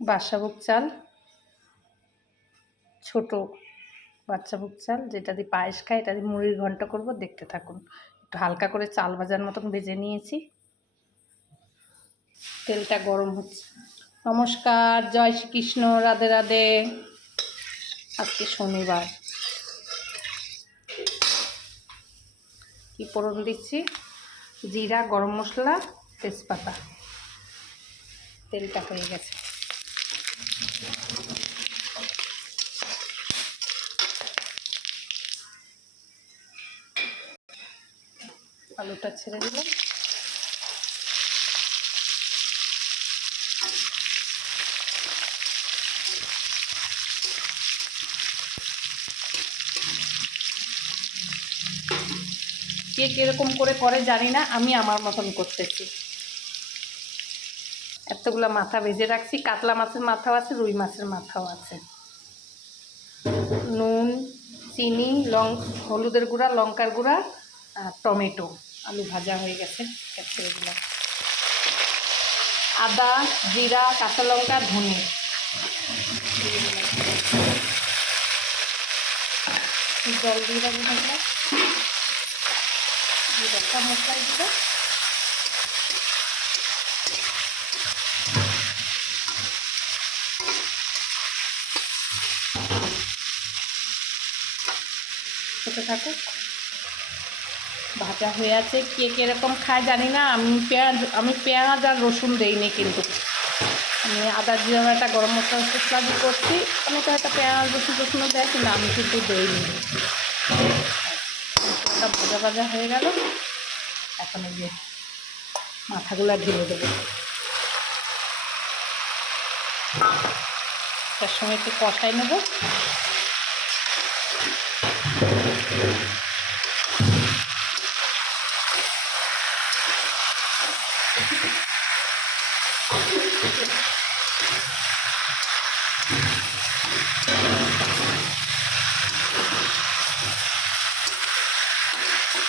বাদশাভোগ চাল, ছোট বাদশাভোগ চাল, যেটা দিয়ে পায়েস খায়, এটা দিয়ে মুড়ির ঘন্ট করব, দেখতে থাকুন। একটু হালকা করে চাল ভাজার মতন ভেজে নিয়েছি। তেলটা গরম হচ্ছে। নমস্কার, জয় শ্রীকৃষ্ণ, রাধে রাধে। আজকে শনিবার। কি ফোড়ন দিচ্ছি? জিরা, গরম মশলা, তেজপাতা। তেলটা হয়ে গেছে। আলুটা ছেড়ে দিলাম। কে কীরকম করে জানি না, আমি আমার মতন করতেছি। এতগুলো মাথা ভেজে রাখছি। কাতলা মাছের মাথাও আছে, রুই মাছের মাথাও আছে। নুন, চিনি, হলুদের গুঁড়া, লঙ্কার গুঁড়া, আর টমেটো। আলু ভাজা হয়ে গেছে, ছেড়ে দিলাম। আদা, জিরা, কাঁচা লঙ্কা, ধনে জল দিয়ে রাখবো। জিরাটা মশলাই দিব। হতে থাকুক। ভাজা হয়ে আছে। কে কীরকম খায় জানি না। আমি পেঁয়াজ আর রসুন দেইনি, কিন্তু আমি আদা জিরা একটা গরম মশলা দিয়ে করছি। আমি তো একটা পেঁয়াজ রসুনও দেয়, কিন্তু আমি কিন্তু দেইনি। ওটা ভাজা ভাজা হয়ে গেল। এখন এই যে মাথাগুলো ঢেলে দেবো। তার সঙ্গে একটু কষাই নেব।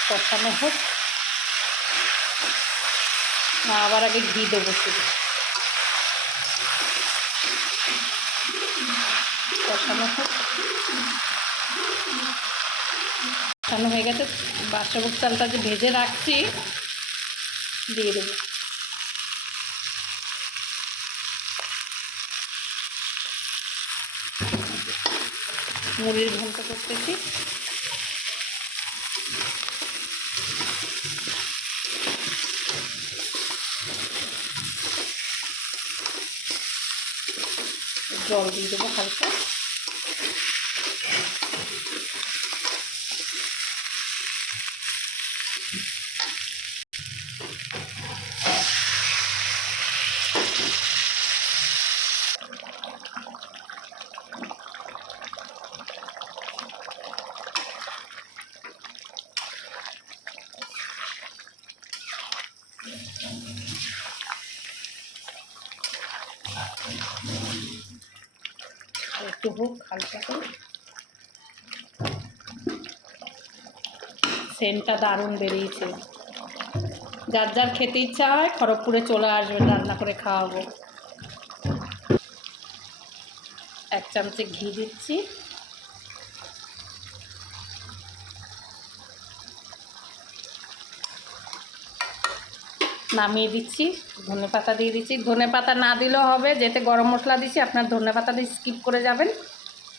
কষানো হোক। না, আবার আগে ঘি দেবো শুধু। কষানো হোক। কষানো হয়ে গেছে। বাদশাভোগ চালটা যে ভেজে রাখছি দিয়ে দেবো। মুড়ির ঘন্ট করতেছি। জল দিয়ে দেবো হালকা। একটু হোক হালকা করে। সেন্টটা দারুণ বেরিয়েছে। যার যার খেতে ইচ্ছা হয় খড়গপুরে চলে আসবেন, রান্না করে খাওয়াবো। 1 চামচে ঘি দিচ্ছি। নামিয়ে দিচ্ছি। ধনেপাতা দিয়ে দিচ্ছি। ধনেপাতা না দিলেও হবে, যেতে গরম মশলা দিচ্ছি। আপনার ধনেপাতা দিয়ে স্কিপ করে যাবেন,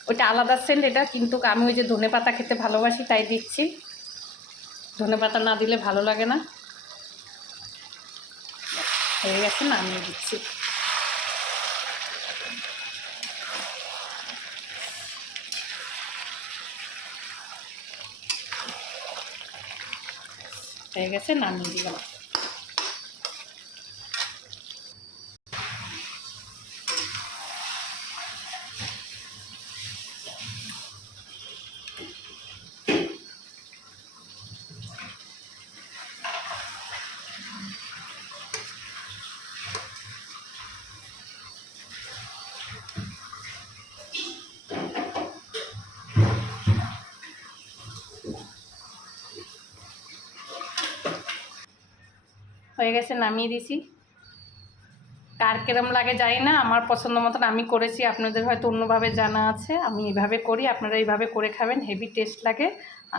ওইটা আলাদা সেন্ট। এটা কিন্তু আমি ওই যে ধনেপাতা খেতে ভালোবাসি, তাই দিচ্ছি। ধনেপাতা না দিলে ভালো লাগে না। হয়ে গেছে, নামিয়ে দিচ্ছি। হয়ে গেছে, নামিয়ে দিলাম। হয়ে গেছে, নামিয়ে দিছি। কার কিরম লাগে জানি না, আমার পছন্দ মতন আমি করেছি, আপনাদের হয়তো অন্যভাবে জানা আছে। আমি এইভাবে করি, আপনারা এইভাবে করে খাবেন, হেভি টেস্ট লাগে।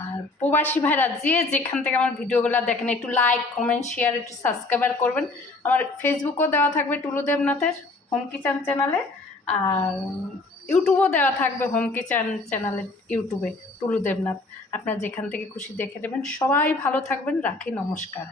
আর প্রবাসী ভাইরা যে যেখান থেকে আমার ভিডিওগুলো দেখেন, একটু লাইক, কমেন্ট, শেয়ার, একটু সাবস্ক্রাইবার করবেন। আমার ফেসবুকও দেওয়া থাকবে টুলু দেবনাথের হোম কিচেন চ্যানেলে, আর ইউটিউবও দেওয়া থাকবে হোম কিচেন চ্যানেলে, ইউটিউবে টুলু দেবনাথ। আপনারা যেখান থেকে খুশি দেখে দেবেন। সবাই ভালো থাকবেন, রাখি, নমস্কার।